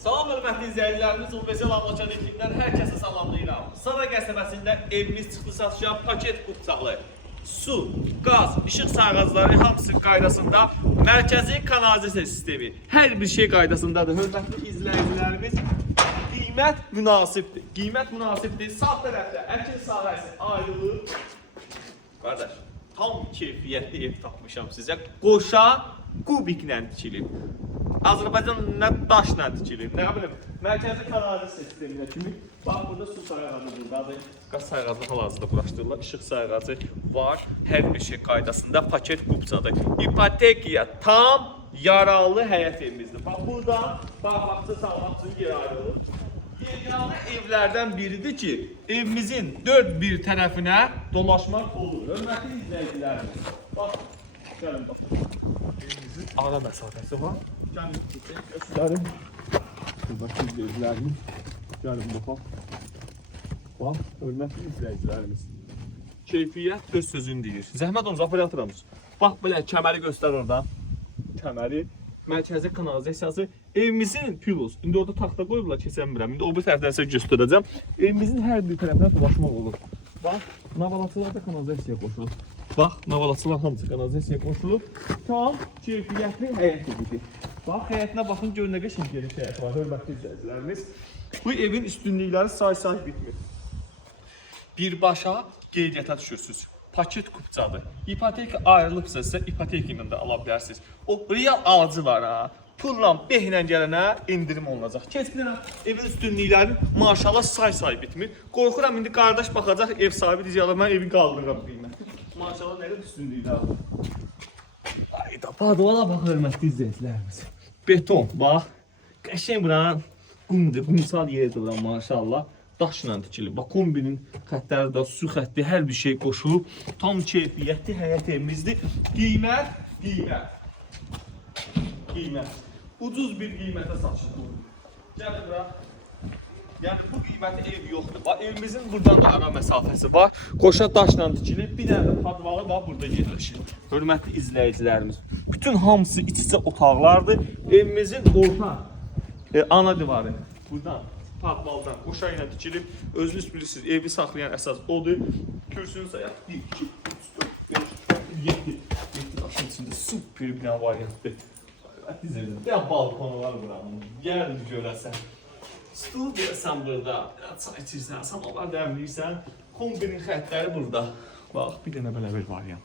Salam hörmətli izləyicilərimiz, Universal Ablaçan ekibindən hər kəsə salamlayıram. Saray qəsəbəsində evimiz çıxdı satışa paket qurtacaqlı. Su, qaz, işıq sayğacları hamısı qaydasında, mərkəzi kanalizasiya sistemi, hər bir şey qaydasındadır. Hörmətli izləyicilərimiz, qiymət münasibdir. Qiymət münasibdir. Sağ tərəfdə əkin sahəsi ayrılır. Qardaş, tam keyfiyyətli ev tapmışam sizə. Qoşa kubiklə tikilib. Azərbaycanla daşla tikilib. Nə bilim, mərkəzi kanalizasiya sisteminə kimi. Bax, burada su sayğacı buradadır. Qaz sayğacı hal-hazırda quraşdırılır. İşıq sayğacı var. Hər bir şey qaydasında paket qupçadır. İpotekaya tam yaralı həyət evimizdir. Bax, burada bağ-bağça salmaq üçün yer ayrılır. Yeganə evlərdən biridir ki, evimizin dörd bir tərəfinə dolaşmaq olur. Hörmətli izləyicilərimiz. Bax, gəlin bax. Evimizin ara məsafəsi var. Gəlin, göstərin. Hörmətli izləyicilərimiz. Gəlin baxaq. Bax, hörmətli izləyicilərimiz. Keyfiyyət öz sözünü deyir. Zəhmət olunuz, operatorumuz. Bax, belə kəməri göstər oradan. Kəməri. Mərkəzi kanalizasiyası. Evimizin pilos. İndi orada taxta qoyublar, keçən bilmirəm. İndi o bir tərəfdən sizə göstərəcəm. Evimizin hər bir tərəfinə dolaşmaq olur. Bax, navalatçılar da kanalizasiyaya qoşulur. Bax, navalatçılar hamısı kanalizasiyaya qoşulur. Tam keyfiyyətli həyət evidir. Bax, həyətinə baxın, gör nə qəşəng geniş həyət var, hörmətli izləyicilərimiz. Bu evin üstünlükləri say bitmir. Birbaşa qeydiyyata düşürsünüz. Paket qupçadır. İpoteka ayrılıbsa sizə ipoteka ilə də ala bilərsiniz. O real alıcı var ha. Pulla behlə gələnə indirim olunacaq. Keçbilirəm, evin üstünlükləri maşallah say bitmir. Qorxuram indi qardaş baxacaq, ev sahibi diyəcək, mən evi qaldırıram qiyməti. Maşallah nə qədər üstünlükləri var. Ayda, badvala bax, hörmətli izləyicilərimiz. Beton, bax. Qəşəng buranın qumdur, qumsal yerdir buran maşallah. Daşla tikilib. Bax, kombinin xətləri də, su xətti, hər bir şey qoşulub. Tam keyfiyyətli həyət evimizdir. Qiymət. Ucuz bir qiymətə satışdır. Gəlin bura. Yəni, bu qiyməti ev yoxdur. Bax, evimizin buradan da ara məsafəsi var. Qoşa daşla tikilib. Bir dənə də padvalı bax, burada yerləşir. Hörmətli izləyicilərimiz. Bütün hamısı iç-içə otaqlardır. Evimizin orta ana divarı. Buradan. Padvaldan, qoşa ilə tikilib, özünüz bilirsiniz, evi saxlayan əsas odur. Kürsünü sayaq, 1, 2, 3, 4, 5, 7 daşın içində super bir variantdır. Bir balkonu var buranın, gəl görəsən. Stul görəsən burada, çay içirsən, samalar dəmləyirsən, kombinin xətləri burada. Bax, bir dənə belə bir variant.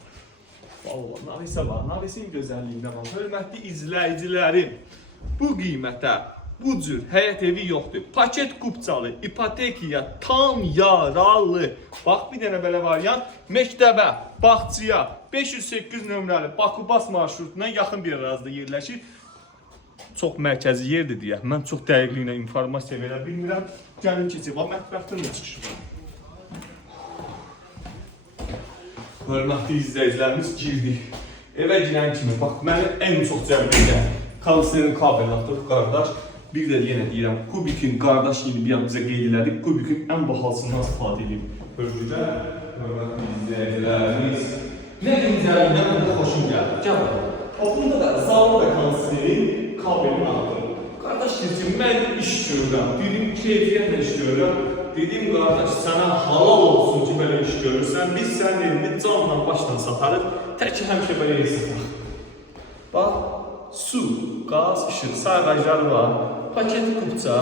Vallahi, navisə var, navisin gözəlliyinə var. Hörmətli izləyicilərim, bu qiymətə bu cür həyət evi yoxdur. Paket qupçalı, ipotekaya tam yaralı. Bax, bir dənə belə variant. Məktəbə, bağçıya, 508 nömrəli Bakubas marşrutuna yaxın bir ərazidə yerləşir. Çox mərkəzi yerdir deyə. Mən çox dəqiqliklə informasiya verə bilmirəm. Gəlin keçib, bax, mətbəxdən də çıxış var. Hörmətli izləyicilərimiz girdik. Evə girən kimi, bax, mənim ən çox cəlb edən kondisionerin kabellatdır, qardaş. Bir də yenə deyirəm, kubikin qardaş kimi bir an bizə qeyd elədik, kubikin ən bahalısından istifadə edib. Hörmətli izləyicilərimiz. Nə incəlindən də xoşum gəldi. Gəl bax. Bunda da sağlı da kondisionerin kabelini aldım. Qardaş dedim, mən iş görürəm, dedim, keyfiyyətlə iş görürəm. Dedim, qardaş, sənə halal olsun ki, belə iş görürsən. Biz sənin elini canla başla satarıq, tək həmişə belə el sataq. Bax, su, qaz, işıq, sayğacları var. Paket qupça,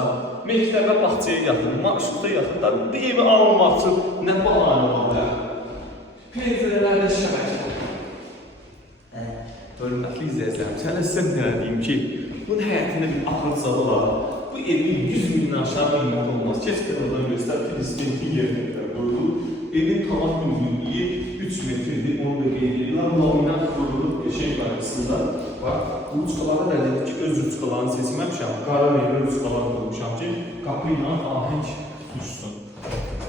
məktəbə, bağçaya yaxın, marşrutda yaxın da bu evi almaq üçün nə bahanə var da? Pəncərələrdə şəbəkə. Hörmətli izləyicilərim, sənə sizə nə deyim ki, bunun həyətində bir axır zadı var. Bu evin 100 mindən aşağı qiymət olmaz. Keçdən oradan göstər, Filistinki yerində qoyulur. Evin tamam uzunluğu 3 metrdir, onu da qeyd edirlər. Laminat qurulub şey qarşısında. Bax, bu uçqalara da dedik ki, öz uçqalarını seçməmişəm. Qara rəngli uçqalar qoymuşam ki, qapı ilə ahəng düşsün.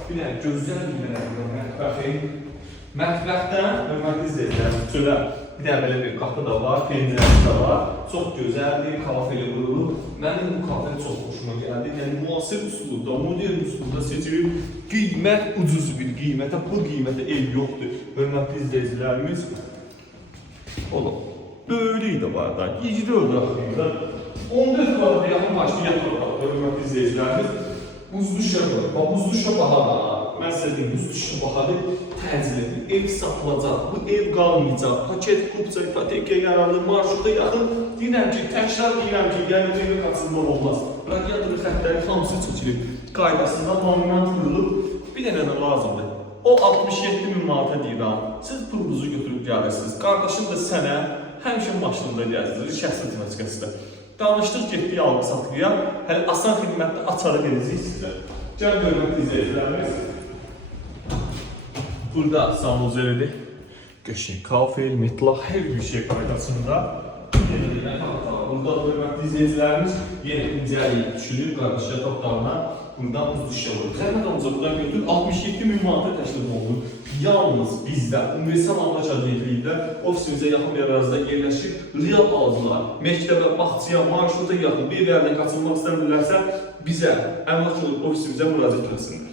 Bir dənə gözəl bir dənə mətbəxi. Mətbəxdən, hörmətli izləyicilərimiz, çölə bir dənə belə bir qapı da var, pencərəsi də var. Çox gözəldir, kafeli qurulur. Mənim bu kafeli çox xoşuma gəldi. Yəni, müasir üsulda, modern üsulda seçilib, qiymət ucuz bir qiymətə, bu qiymətə ev yoxdur. Hörmətli izləyicilərimiz, oğlum. Böyrüyü də var da, gizli orada. 14 kvadrat yaxın başlı yataq otağı, hörmətli izləyicilərimiz. Buzlu şüşə var. Buzlu şüşə bahadır. Mən sizə deyim, buzlu şüşə bahadır. Təcil edin. Ev satılacaq, bu ev qalmayacaq. Paket, kupça, ipotekaya yararlı, marşruta yaxın. Deyirəm ki, təkrar deyirəm ki, yəni bu evə qaçılmaq olmaz. Radiator xətləri hamısı çəkilib. Qaydasında monument qurulub. Bir dənə nə lazımdır? O 67.000 manata deyirəm. Siz pulunuzu götürüb gəlirsiniz. Qardaşım da sənə həmişə maşınında gəzilir, şəxsi tematikasında. Danışdıq, getdik alıq satqıya. Hələ asan xidmətdə açarı verəcəyik sizə. Gəl hörmətli izləyicilərimiz. Burada sanuzelidir. Qəşəng kafe, metlaq, hər bir şey qaydasında. Burada hörmətli izləyicilərimiz yenə incəliyib düşünür, qardaş yataq otağına. Buradan buzlu şüşə olur. Xərmət amca buradan götürüb 67.000 manata təşkil olunur. Yalnız bizdə, Universal Amlaç Agentlikdə ofisimizə yaxın bir ərazide yerləşir. Real alıcılar, məktəbə, bağçaya, marşruta yaxın bir yerdən qaçılmaq istəmirlərsə bizə, əmlak olub ofisimizə müraciət etsinlər.